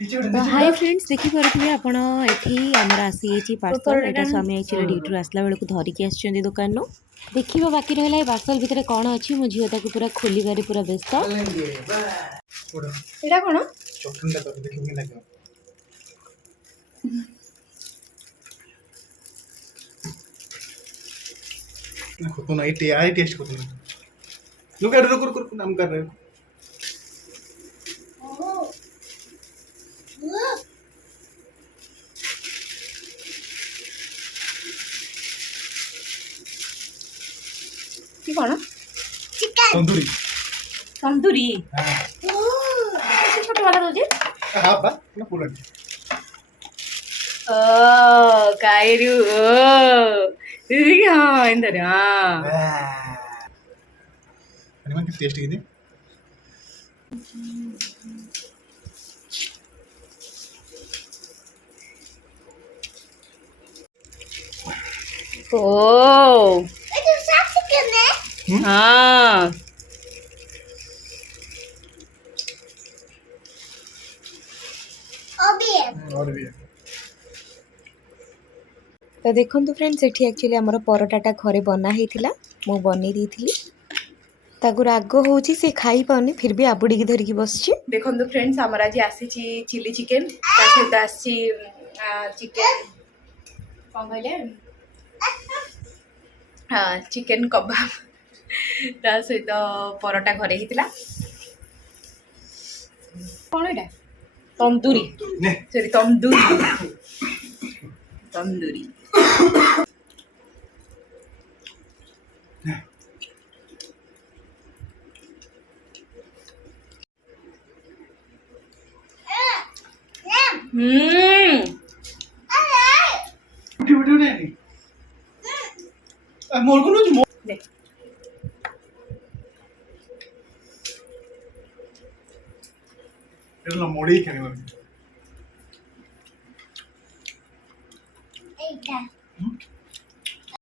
तो hi friends देखी पारे आपण एठी हमर आसी पार्सल एटा स्वामी एक्चुअली ड्यूटी आसला बेलू धरिकी आछन दुकान नु देखिबा बाकी रहला ए पार्सल भितर कोन अछि मु झियो ताकू पूरा खोलिबारे पूरा व्यस्त एटा कोन चटनी तो देखि कि लागो ना खतो ना ये आई टेस्ट खतो ना रुक रुक रुक नाम कर रहे हो की कोन चिकन तंदूरी तंदूरी हां ओ छोट वाला दोजे हां बा ना पूरा ओ कायरू ओ दीदी हां इंदर हां आणि मग टेस्ट किती ओ ये तो साफ चिकन है हां और भी है तो देखो फ्रेंड्स ये एक्चुअली आमर परोटाटा घरे बना होता मु बन दी ताकू राग हूँ सी खाई पानी फिर भी आबुड़ी की धरिकी बस देखो फ्रेंड्स आमर आज आसी चिली चिकेन सहित आसी चिकेन कौन कहले हाँ चिकेन कबाब ता सहित परोटा घरे होता कौन एटा तंदूरी सॉरी तंदूरी तंदूरी उठी उठी उठी मोर को नु देख एला मोड़ी खाने वाली Eight.